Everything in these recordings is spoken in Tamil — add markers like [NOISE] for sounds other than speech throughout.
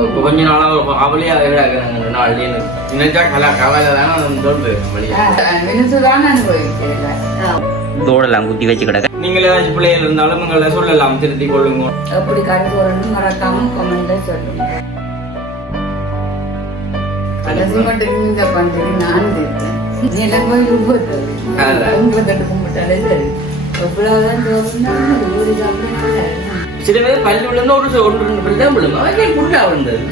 இப்போ கொஞ்ச நாளா அவளையா விடாங்க நாள் நினைச்சா கலா கவலை தான் அனுபவிக்கிறேன் தோடெல்லாம் குத்தி வச்சு கிடக்க நீங்கள் ஏதாச்சும் பிள்ளைகள் இருந்தாலும் எங்களை சொல்லலாம் திருத்தி கொள்ளுங்க எப்படி கண்டு வரணும் மறக்காம கமெண்ட்ல சொல்லுங்க கடைசி மட்டும் இந்த பண்றது நான் தீர்த்தேன் முப்பத்தெட்டு அதான். முப்பத்தெட்டு கும்பிட்டாலே சரி எவ்வளவுதான் தோணுன்னா ஒரு சாப்பிட்டு சில பேர் பள்ளி விழுந்து ஒரு ஒன்று ரெண்டு பள்ளி தான் விழும். அவன் குருடா விழுந்தது.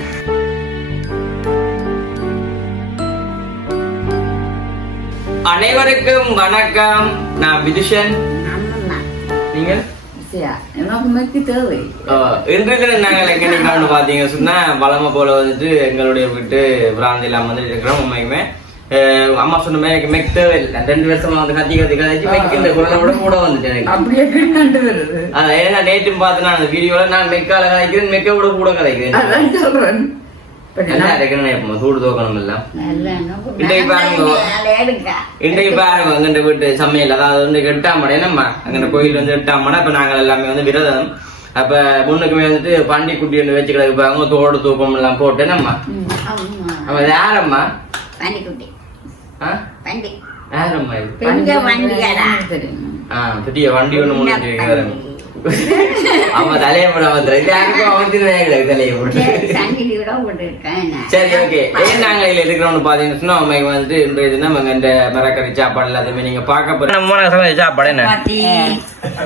அனைவருக்கும் வணக்கம். நான் விதுஷன். இன்றைய தினம் நாங்கள் எங்க நிற்கலாம்னு பார்த்தீங்க சொன்னா வளமை போல வந்துட்டு எங்களுடைய வீட்டு பிராந்திலாம் வந்து இருக்கிறோம் உண்மைக்குமே அம்மா சொன்ன மாதிரி எனக்கு மெக் தேவையில்லை ரெண்டு வருஷமா வந்து கத்தி கத்தி கதைச்சு மெக் இந்த குரலை விட கூட வந்துட்டு எனக்கு அப்படியே கிண்ணண்டு வருது அதான் ஏன்னா நேற்றும் பார்த்து நான் அந்த வீடியோல நான் மெக்கால கதைக்கிறேன் மெக்க விட கூட கதைக்கிறேன் அதான் சொல்றேன் இப்ப நல்லா இருக்கணும் எப்போ சூடு தோக்கணும் எல்லாம் நல்ல இன்றைக்கு பாருங்க இன்றைக்கு பாருங்க எங்கிட்ட வீட்டு சமையல் அதாவது வந்து எட்டாமடை என்னம்மா அங்கிட்ட கோயில் வந்து எட்டாமடை அப்ப நாங்கள் எல்லாமே வந்து விரதம் அப்ப முன்னுக்குமே வந்துட்டு பண்டி குட்டி ஒன்று வச்சு கிடக்குப்பாங்க தோடு தூக்கம் எல்லாம் போட்டு என்னம்மா அவன் யாரம்மா பண்டிக்குட்டி வண்டி. ஒண்ணு முன்னாடி அவன் தலையை போட வந்துடுறேன் இது யாருக்கும் அவன் திருநாயக தலையை போட்டு சங்கிலி கூட போட்டுருக்கேன் சரி ஓகே. ஏன் நாங்க இதுல இருக்கிறோம்னு பாத்தீங்கன்னா சொன்னா, அவங்க வந்துட்டு இன்றைய தினம் அங்க இந்த மரக்கறி சாப்பாடு எல்லாத்தையுமே நீங்க பார்க்க போறீங்க. மூணு சாப்பாடு என்ன?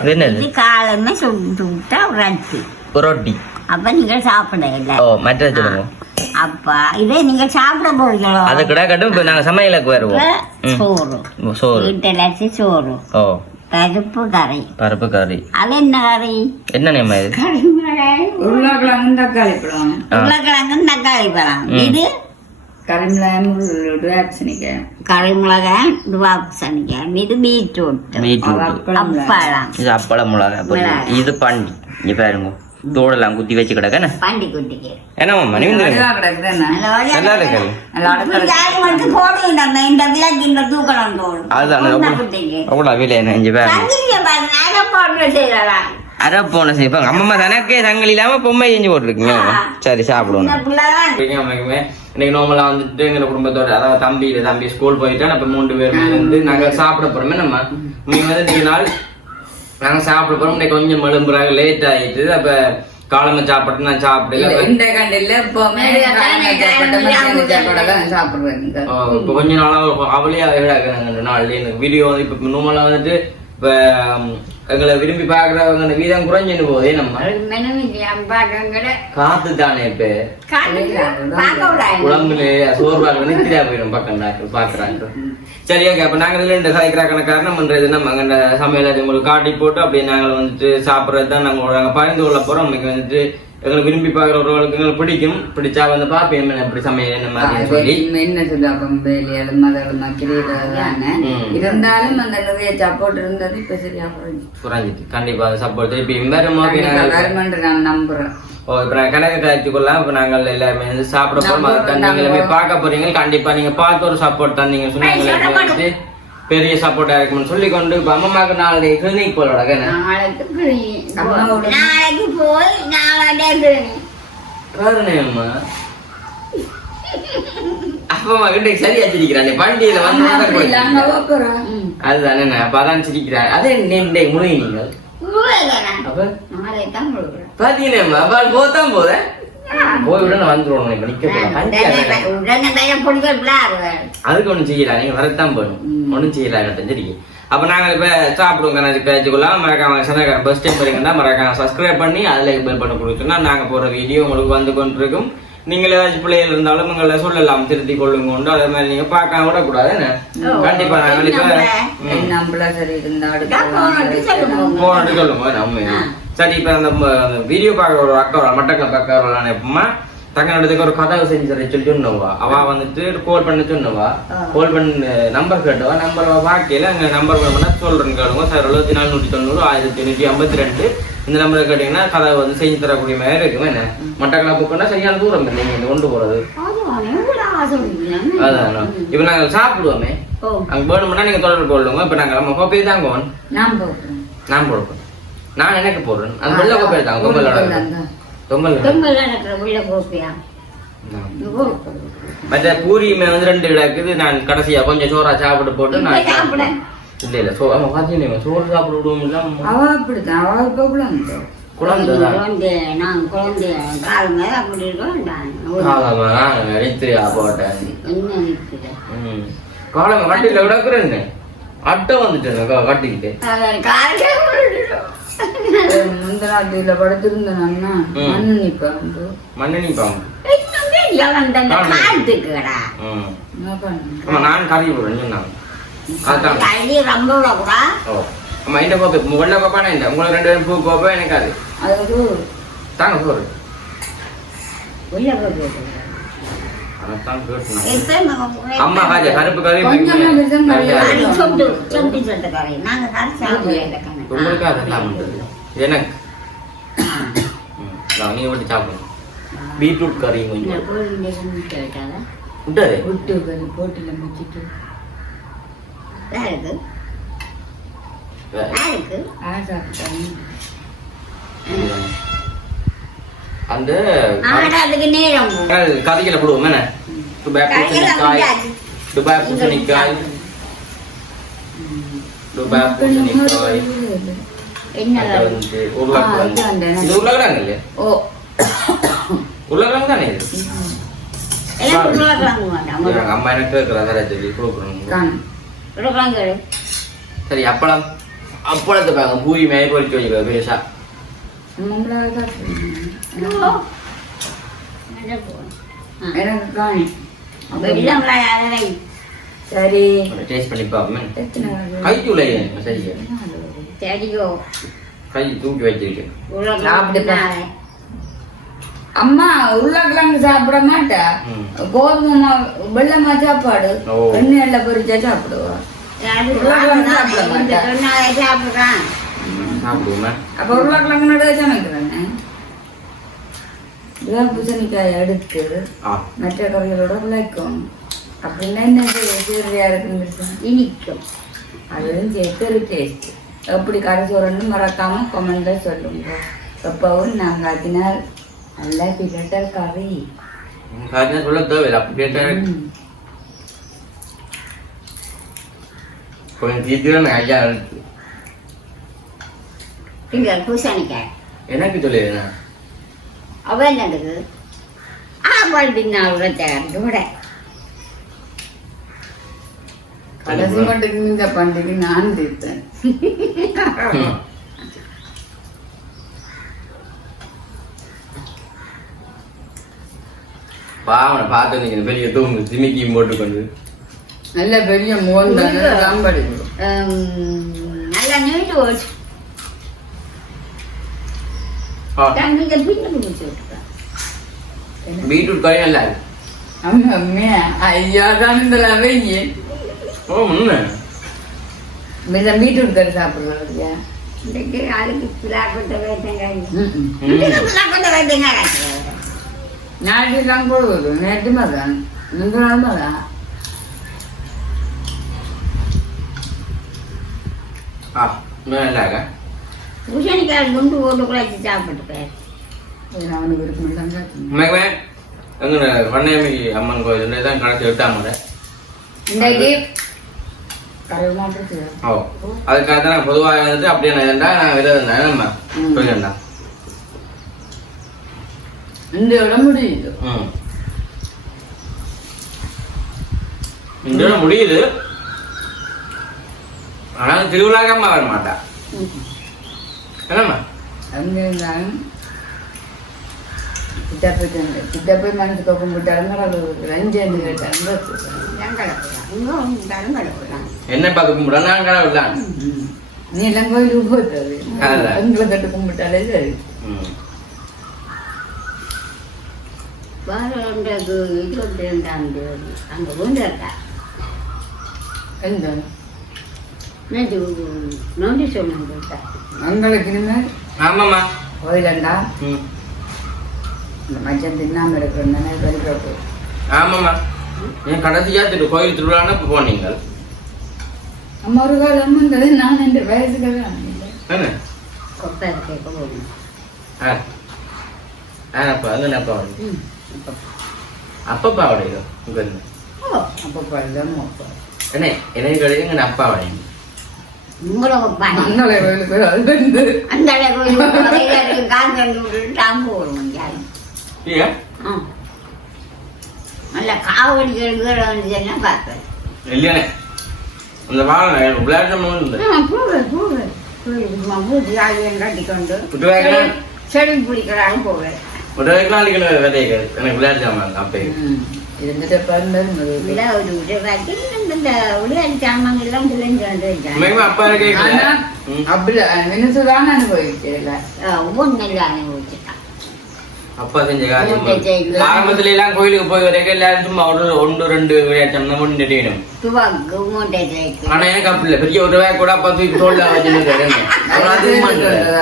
இது என்னது? இது காலமே சுட்டு விட்டா ரத்து ரொட்டி அப்ப நீங்கள் சாப்பிட இல்லை. ஓ மற்றது சொல்லுங்க. அப்ப இதே நீங்கள் சாப்பிட போறீங்களோ? அது கிடக்கட்டும் இப்ப நாங்க சமையலுக்கு வருவோம். சோறு. சோறு. வீட்டில் சோறு. ஓ. பருப்பு கறி. பருப்பு கறி. அது என்ன கறி? என்ன நேம் இது? கரிமிளகாய் உருளைக்கிழங்கு தக்காளி பழம். ஆ. உருளைக்கிழங்கு தக்காளி பழம். இது? கரிமிளகாய் வேப்சனிக்காய் கரிமிளகாய் துவாப்சனிக்காய் இது பீட்ரூட் பீட்ரூட் அப்பளம். இது அப்பளம் மிளகா மிளகாய். இது பண்டி இங்க பாருங்க. தோடெல்லாம் குத்தி வச்சு கிடக்க என்ன பண்டி குட்டிக்கு. நீ நல்லா கிடக்குது அரை போன செய்ப்பாங்க அம்மா தனக்கே தங்கள் இல்லாம பொம்மை செஞ்சு போட்டுருக்கீங்க. சரி சாப்பிடுவோம். இன்னைக்கு நார்மலா வந்துட்டு எங்க குடும்பத்தோட அதாவது தம்பி இல்ல தம்பி ஸ்கூல் போயிட்டா அப்ப மூன்று பேருமே வந்து நாங்க சாப்பிட போறோமே நம்ம. நீங்க வந்து இன்னைக்கு நாள் நாங்க சாப்பிட போறோம். இன்னைக்கு கொஞ்சம் எழும்புறாங்க லேட் ஆயிட்டு. அப்ப காலமே சாப்பிட்டு நான் சாப்பிடல. இந்த கண்டில இப்ப கொஞ்ச நாளா அவளையா விடாங்க நாள் எனக்கு வீடியோ வந்து இப்ப நோமலா வந்துட்டு இப்ப எங்களை விரும்பி பாக்குறவங்க அந்த வீதம் குறைஞ்சுன்னு போதே நம்ம? காத்து தானே இப்ப? உடம்புல சோர்வா நித்திரியா போயிடும் பக்கம் டாக்டர் பாக்குறாங்க சரி ஓகே அப்ப நாங்க இதுல இந்த கதைக்கிறாக்கான காரணம் பண்றது நம்ம அங்க இந்த சமையல் அது உங்களுக்கு காட்டி போட்டு அப்படியே நாங்கள் வந்துட்டு சாப்பிடுறது தான் நாங்க நாங்க பகிர்ந்து கொள்ள போறோம். இன்னைக்கு வந்துட்டு எங்களை விரும்பி பாக்குறவர்களுக்கு எங்களுக்கு பிடிக்கும். பிடிச்சா வந்து பாப்பேன் என்ன எப்படி சமையல் என்ன மாதிரி சொல்லி. என்ன சொல்லுவாங்க வேலையாலும் மதலும் மக்களீடு தானே ம். இருந்தாலும் அந்த நிறைய சப்போர்ட் இருந்தது இப்ப சரியா போயிடுச்சு குறைஞ்சிட்டு கண்டிப்பா சப்போர்ட் இப்ப கண்டிப்பா நாங்கள் வருமென்று நான் நம்புறேன். ஓ இப்ப நாங்க கணக்கு காய்ச்சிக்கொள்ளலாம் இப்ப நாங்கள் எல்லாருமே வந்து சாப்பிட போறோம். நம்ம- அதை நீங்க எல்லாமே நம்ம- பார்க்க போறீங்க. கண்டிப்பா நீங்க பார்த்து ஒரு சப்போர்ட் தந்தீங்க சொன்னா எங்களுக்கு வந்து பெரிய சப்போர்ட்டா இருக்கும்னு சொல்லி கொண்டு இப்ப அம்மாக்கு நாளைக்கு கிளினிக் போலோட நாளைக்கு போய் நாளைக்கே. காரணம்மா அப்பமா கிட்ட சரியா சிரிக்கிறானே வண்டியில வந்து அம்மா. அதுதானே அப்ப அதான் சிரிக்கிறான் அதே நீ முழுகி நீங்கள். பாத்தீங்கன்னா அப்ப போத்தான் போத? போய் நான் நிக்க உடனே உடனே பையன் பிடிக்கல அதுக்கு ஒண்ணும் செய்யலாம் நீங்க வரத்தான் போகணும். ஒண்ணும் செய்யலாம் கட்டம் சரி அப்ப நாங்க இப்ப சாப்பிடுவோம் கணக்கு பேச்சுக்குலாம் மறக்காம சனகர் பஸ் டைம் வரீங்கன்னா மறக்காம சப்ஸ்கிரைப் பண்ணி அதுல பெல் பண்ண கொடுத்தோம்னா நாங்க போற வீடியோ உங்களுக்கு வந்து கொண்டிருக்கும். நீங்கள் ஏதாச்சும் பிள்ளைகள் இருந்தாலும் உங்களை சொல்லலாம் திருத்தி கொள்ளுங்க உண்டு அதே மாதிரி நீங்க பார்க்காம விடக்கூடாது என்ன? கண்டிப்பா போனது சொல்லுங்க. சரி இப்ப அந்த வீடியோ பார்க்குற ஒரு அக்கா ஒரு மட்டக்கில் பார்க்கறவளான எப்பமா தங்கனத்துக்கு ஒரு கதவு செஞ்சு தர சொல்லி சொன்னவா. அவ வந்துட்டு கால் பண்ண சொன்னவா. கால் பண்ண நம்பர் கேட்டவா. நம்பர் பாக்கையில அங்க நம்பர் பண்ணா சொல்றேன் கேளுங்க. சார் எழுபத்தி நாலு நூற்றி தொண்ணூறு ஆயிரத்தி எண்ணூற்றி ஐம்பத்தி ரெண்டு இந்த நம்பரை கேட்டீங்கன்னா கதவை வந்து செஞ்சு தரக்கூடிய மாதிரி இருக்கும். என்ன? மட்டக்கில் புக் பண்ணா சரியான தூரம் இல்லை. நீங்க கொண்டு போறது? அதான் இப்ப நாங்க சாப்பிடுவோமே. அங்க வேணும்னா நீங்க தொடர்பு கொள்ளுங்க. இப்ப நாங்க நம்ம கோப்பை தான் கோன் நான் போடுறேன் நான் எனக்கு போடுறேன். அந்த வெள்ளை கோப்பை தான். மற்ற பூரியுமே வந்து ரெண்டு கிடக்குது நான் கடைசியா கொஞ்சம் சோறா சாப்பிட்டு போட்டு நான் சாப்பிட. இல்ல இல்ல சோ ஆமா பாத்தீங்கன்னா சோறு சாப்பிட விடுவோம் இல்ல அவ இப்ப குழந்தை. குழந்தை தான் குழந்தை. நான் குழந்தை. கால் மேல அப்படி இருக்கேன் ஆமா நினைத்து போட்டேன் என்ன இருக்குது ம். காலங்க கட்டில கிடக்குறேன்னு அட்டை வந்துட்டேன் கட்டிக்கிட்டு. முந்த நாட்டில. மண்ணு நிப்பாண்டு மண்ணெண்ணி பாம்பு. காத்துக்குடா ம் என்ன? பண்ண? ஆமா நான் கறி போடுறேன் ஆமா இந்த கோப்பை வெள்ளை கோப்பானா இந்த? உங்களுக்கு ரெண்டு பேரும் பூ கோப்பை எனக்கு அது. தாங்க சோறு உள்ள போட்டு அதான் கேட்டு அம்மா காஜா கருப்பு கறி உங்களுக்கு அதெல்லாம். எனக்கு. நீங்க மட்டும் சாப்பிடுங்க. பீட்ரூட் கறி கொஞ்சம் விட்டாரு விட்டு அந்த. கதைகளை போடுவோம் என்ன? துபாய் பூசணிக்காய். துபாய் பூசணிக்காய் துபாய் பூசணிக்காய் உருளைக்கிழங்கு உருளைக்கிழங்கு தானே அம்மா எனக்கு வேற சொல்லி கொடுக்குறோம். சரி அப்பளம் அப்பளத்தை பாருங்க பூரி மேய பொறிச்சு வச்சுக்கோ. ஆ. எனக்கு காணி சரி. டேஸ்ட் பண்ணி நாள்? கை தூளை சரி சரியோ கை தூக்கி வச்சிருக்கேன் சாப்பிடு பா. உருளைக்கிழங்கு அம்மா உருளைக்கிழங்கு சாப்பிட மாட்டா. கோதுமை வெள்ளமா சாப்பாடு. எண்ணெயில பொரிச்சா சாப்பிடுவா? உருளைக்கிழங்கு சாப்பிட மாட்டா. சாப்பிடுறான். சாப்பிடுவோமே. அப்ப உருளைக்கிழங்கு சமைக்கிறேன். இதெல்லாம் பூசணிக்காய் எடுத்து ஆ. மற்ற கறிகளோட விளைக்கும். அப்படின்னா என்ன சீரடியா இருக்குன்னு இனிக்கும். அதுவும் சேர்த்து ஒரு டேஸ்ட் எப்படி கரை சோறுன்னு மறக்காம கமெண்ட்ல சொல்லுங்க. எப்பவும் நாங்கள் அதனால் நல்லா பிகட்டல் கறி. சாத்தியம் சொல்ல தேவையில்லை. அப்படி. கொஞ்சம் ஐயா இருக்கு. பூசணிக்காய். எனக்கு சொல்லிடுறேன் அவ என்னதுக்கு ஆப்பாள் பின்னால் உரைச்சாரு விட கடைசி மட்டும் இந்த பண்டிகை நான் தீர்த்தேன் பாவனை பார்த்து நீங்க பெரிய தூங்கு திமிக்கியும் போட்டுக்கொண்டு நல்ல பெரிய நல்லா நீட்டு ஆ, தங்க பின்னு பிடிச்சி விட்டுருக்கேன் பீட்ரூட் கறி நல்லா இருக்கு அம்மா ஐயா கணத்துல வெய்ய ஓ முன்ன மித பீட்ரூட் கறி சாப்பிடுறது இன்றைக்கு அதுக்கு பிளாக்கொட்ட வேட்டங்காய் ம். பிளாக்கொட்ட வேட்டங்காய் நாளைக்கு தான் போடுவது நேற்று மதான் முந்தின நாள் மதான் ஆ இன்னும் நல்லா இருக்கா பூசணிக்காய் குண்டு போட்டு குழைச்சி சாப்பிட்டு போய் அவனுக்கு விருப்பம் தான் சாப்பிடணும். உண்மைக்குமே எங்க வண்ணாமி அம்மன் கோயில் தான் கணக்கு இன்றைக்கு ஓ அதுக்காக தான் பொதுவாக வந்துட்டு அப்படியே நான் இருந்தா நான் வித இருந்தேன் நம்ம ம். சொல்லியிருந்தா இந்த இடம் முடியுது. இந்த இடம் முடியுது. ஆனால் திருவிழாக்கு அம்மா வர மாட்டா என்னம்மா? அங்க இருந்தாலும் கிட்ட போய் தந்து கிட்ட போய் மனசுக்கு கும்பிட்டாலும் ரஞ்சேந்து கேட்டாலும் இன்னும் தரம் கிடக்குறான் என்ன பார்க்க கும்பிடா நான் கடவுள் தான் நீ எல்லாம் கோயிலுக்கு அதான். எங்களை தட்டு கும்பிட்டாலே சரி. வாரன்றது இருபத்தி ரெண்டாம் தேதி. அங்கே கொண்டு இருக்கா எந்த? நேற்று நோண்டி சொன்னாங்க எங்களுக்கு இனிமேல் ஆமாம்மா. கோயிலண்டா? இந்த மச்சம் தின்னாம இருக்கிறதுனால வெளிக்கிறப்போ ஆமாம்மா. நீங்க கடைசியா திரு கோயில் திருவிழான்னு இப்ப போனீங்க. அம்மா ஒரு காலம் வந்தது நான் என்ற என்ன? கொப்பை கேட்க போகணும்? ஆ. அப்பா அங்கே அப்பா அப்போ அப்பப்பா வடையோ இங்கே அப்போ பழம் அப்போ. என்ன எனக்கு கிடையாது எங்கள் அப்பா மங்கள கோயிலுக்கு அது வந்து கால் கண்டு விட்டுட்டு டாம்பு ஆ. நல்ல காவடி எழுதுறது என்ன பார்ப்பேன் இல்லையானே அந்த வாழை விளையாட்டு இல்லை கட்டிக்கொண்டு புட்டுவாய்க்கு செடி பிடிக்கிறாங்க போவேன் நாளைக்கு விதைக்கு எனக்கு விளையாட்டு ஜாமான் அப்போ ம். இருந்துட்டு விளையாட்டு அப்பா அப்படி நினைச்சுதான் அனுபவிச்சு இல்லை ஒவ்வொன்று எல்லாம் அனுபவிச்சுட்டான் அப்பா செஞ்ச காரியம். ஆரம்பத்துல எல்லாம் கோயிலுக்கு போய் வரைக்கும் எல்லாரும் சும்மா ஒரு ஒன்று ரெண்டு விளையாட்டம் தான் மூட்டை சேர்க்கு ஆனா எனக்கு அப்படி இல்லை பெரிய ஒரு ரூபாய் கூட அப்பா தூக்கி தோல்ல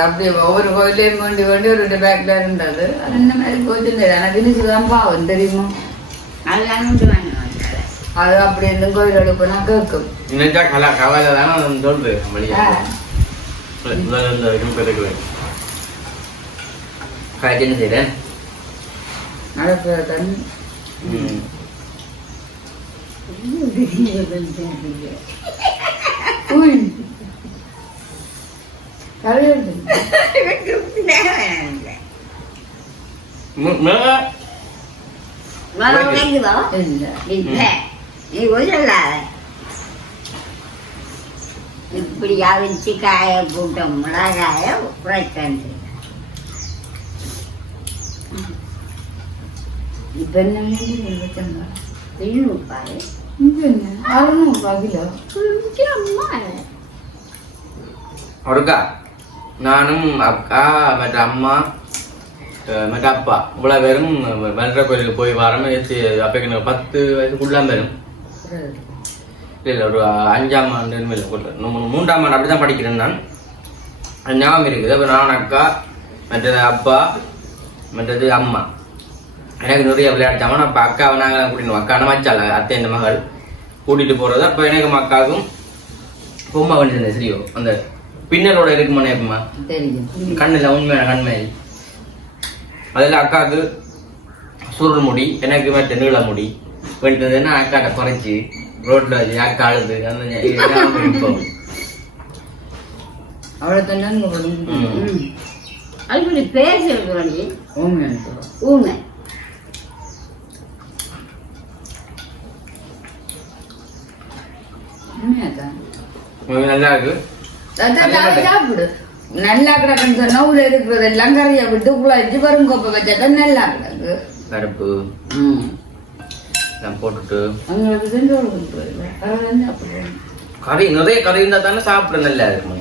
அப்படி ஒவ்வொரு கோயிலையும் வேண்டி வேண்டி ஒரு பேக்ல இருந்தது. அது இந்த மாதிரி போயிருந்தது எனக்கு நினைச்சுதான் பாவம் தெரியுமா? அது அப்படி இருந்த கோயில் எடுப்பனா கேட்கும். நினைச்சா கலா கவலை தானே ஆ. முதல்ல இந்த பெருக்குவேன் காய்ச்சி என்ன நீ ஒல்லாத இப்படி அவிச்சு காய போட்ட மிளகாய பிரச்சனை கிலோ ஒருக்கா நானும் அக்கா மற்ற அம்மா மற்ற அப்பா இவ்வளவு பேரும் மல்ற கோயிலுக்கு போய் வரோம் அப்போ பத்து வயசுக்குள்ள வரும் இல்லை ஒரு அஞ்சாம் ஆண்டு இல்லை மூன்றாம் ஆண்டு அப்படி தான் படிக்கிறேன் நான் அது ஞாபகம் இருக்குது அப்போ நான் அக்கா மற்றது அப்பா மற்றது அம்மா எனக்கு நிறைய விளையாட்டாமல் அப்போ அக்காவை நாங்கள் கூட்டிட்டு அக்கா மச்சால அத்தை இந்த மகள். கூட்டிட்டு போகிறது அப்போ எனக்கு அக்காவுக்கும் பொம்மை வந்துருந்தேன் சரியோ? அந்த பின்னலோட இருக்குமானே எப்பமா? தெரியும். கண்ணில் உண்மையான கண்மை. அதில் அக்காவுக்கு சுருள் முடி. எனக்கு மற்ற நீள முடி. வெட்டதுன்னா அக்காட்ட குறைச்சி ரோட்ல வச்சு அக்கா அழுது. அந்த இப்போ. அவ்வளோ தண்ணி ம். அப்படி பேசுறது ஊமை. நல்லா இருக்கு சாப்பிடு. நல்லா கிடக்குன்னு சொன்னா உள்ள இருக்கிறது எல்லாம் கரையை விட்டு குழாய்ச்சி வரும் கோப்பை வச்சாதான் நல்லா கிடக்கு. கருப்பு. ம். போட்டுட்டு. செஞ்சு சாப்பிடுவோம் கறி நிறைய கறி இருந்தா தானே சாப்பிட நல்லா இருக்கும்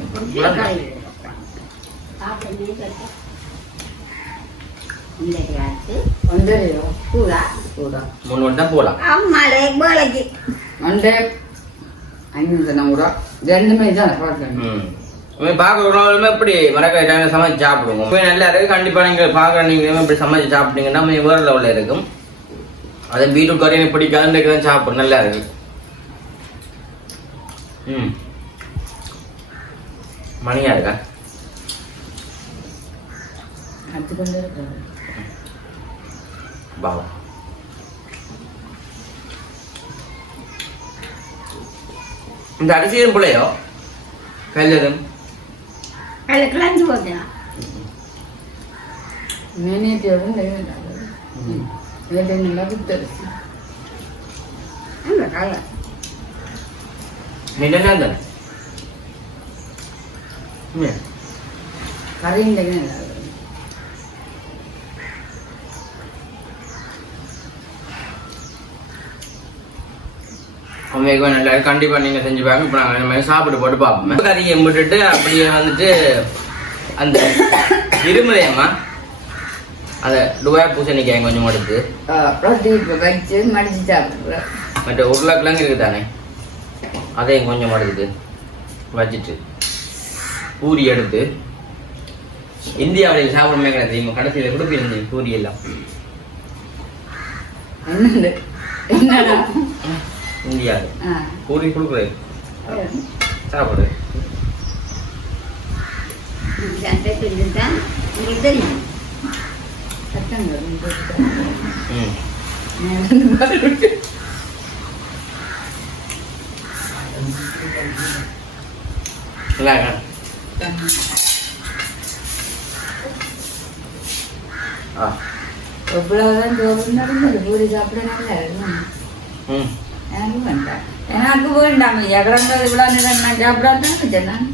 மூணு தான் அம்மாளே வேலைக்கு ஒன்றே நூறுரூவா ரெண்டுமே தான் பார்க்குறவங்களுமே இப்படி மரக்காய் டைமில் சமைச்சு சாப்பிடுவோம். இப்போ நல்லா இருக்கு. கண்டிப்பாக நீங்கள் பார்க்குற நீங்களுமே இப்படி சமைச்சு சாப்பிட்டீங்கன்னா கொஞ்சம் வேறு லெவலில் இருக்கும். அது பீட்ரூட் கறி எனக்கு பிடிக்காதுன்னு தான் சாப்பிடும் நல்லா இருக்கு. ம். மணியா இருக்கா? அது கொண்டு இருக்கிறது பாவா இந்த அரிசியும் பிள்ளையோ கல்லதும் அதில் கிளம்பி போச்சேன் நேத்தியோட நேற்று நல்லா குத்தரிசி அந்த கலை என்ன தானே ம் கரையும் நல்லா உண்மைக்கு நல்லா இருக்கு. கண்டிப்பா நீங்க செஞ்சு பாருங்க. இப்போ நாங்கள் இந்த மாதிரி சாப்பிட்டு போட்டு பார்ப்போம். கறியை விட்டுட்டு அப்படியே வந்துட்டு அந்த இருமுறையம்மா அந்த டுபாய் பூசணிக்காய் கொஞ்சம் எடுத்து. வச்சு மடிச்சு சாப்பிடுறேன் மற்ற உருளைக்கிழங்கு இருக்குது தானே அதையும் கொஞ்சம் எடுத்து வச்சுட்டு பூரி எடுத்து இந்தியாவில் சாப்பிடுமே கிடையாது தெரியுமா? கடைசியில் கொடுப்பிருந்தது பூரி எல்லாம். என்னது? என்னடா? ஆ. பூரி கொடுக்குறது சாப்பிடு. நல்லா? ஆ பூரி சாப்பிட நல்லா ம் எனக்கு வேண்டாம் எனக்கு வேண்டாம் எகரங்கள் இவ்வளோ நேரம் நான் சாப்பிடாதான் வச்சேன்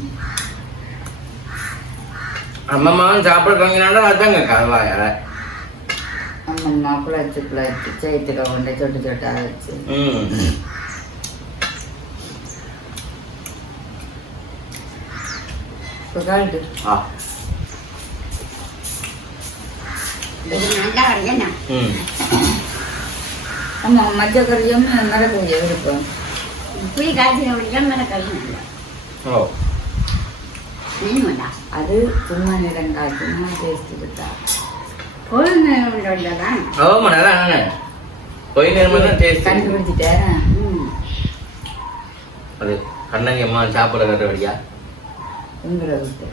அம்மம்மாவும் சாப்பிட வாங்கினாலும் அதாங்க கதவா யார அம்மம்மா குழச்சு குழச்சு சேர்த்துக்க கொண்டு சொட்டு சொட்டா வச்சு நல்லா ம் ஆமாம் மச்சக்கறியும் மரக்கறியை விருப்பம். புளி காய்ச்சி முடிக்காம மேலே கழுவு ஓ. மீன் வேண்டாம் அது சும்மா நிறம் காய்ச்சுனா டேஸ்ட் இருக்கா கோயில் தான் ஆமா நல்லா என்ன போய் நேரம் தான் டேஸ்ட் கண்டுபிடிச்சிட்டேன். ம். அது கண்ணங்கி அம்மா சாப்பிட கட்டுற வழியா? உங்களை விட்டு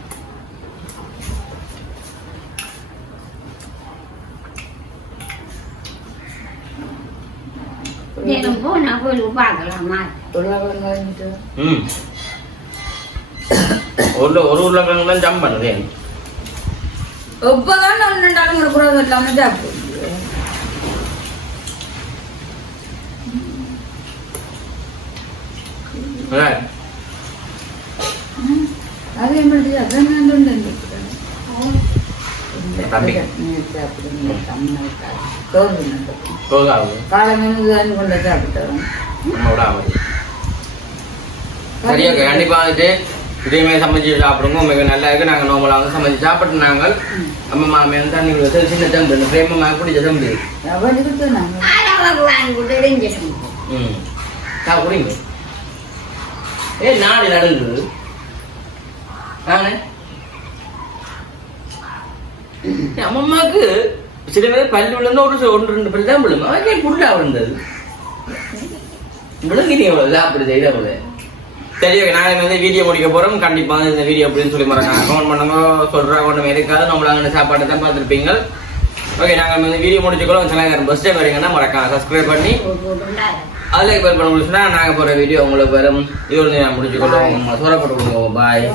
தினம் போனால் கோயிலுக்கு பார்க்கலாமா உருளைக்கிழங்கு ம் ஒரு ஒரு உருளைக்கிழங்கு தான் ஜம்ப் பண்ணுது எப்போதான் ஒன்று ரெண்டாலும் ஒரு குறை இல்லாமல் சாப்பிடுங்க நல்லா அதே மாதிரி அதான் விடாம சரியா கண்டிப்பா வந்துட்டு இதே மாதிரி சமைச்சு சாப்பிடுங்க மிக நல்லா இருக்கு நாங்க நார்மலா வந்து சமைச்சு சாப்பிட்டு நாங்கள் அம்மா மாமே வந்து தண்ணி கொடுத்து சின்ன தம்பு இந்த பிரேம பிடிச்ச தம்பு அவனுக்கு நாங்கள் அளவுக்கு வாங்கி கொடுத்து இஞ்சி ம் சா குடிங்க ஏ நாடு நடந்தது நானே [LAUGHS] அம்மாவுக்கு சில பேர் பல்லு விழுந்து ஒரு ஒன்று ரெண்டு பல்லு தான் விழும். ஏன் புல்லா விழுந்தது? விழுங்கினீங்க அவ்வளவு அப்படி செய்த அவ்வளவு சரி ஓகே நாங்கள் வந்து வீடியோ முடிக்க போறோம். கண்டிப்பா இந்த வீடியோ அப்படின்னு சொல்லி மறக்காம கமெண்ட் பண்ணுங்க. சொல்றாங்க ஒன்றும் இருக்காது. நம்மள அங்கே சாப்பாடு தான் பார்த்துருப்பீங்க. ஓகே நாங்கள் வந்து வீடியோ முடிச்சுக்கிறோம் சில பஸ் டைம் வரீங்கன்னா மறக்காம சப்ஸ்கிரைப் பண்ணி போட்டுண்டாரு அதில் இப்போ பண்ண முடிச்சுன்னா நாங்கள் போகிற வீடியோ உங்களுக்கு வரும். இது வந்து நான் முடிச்சுக்கொள்ளும் கொடுங்க. பாய்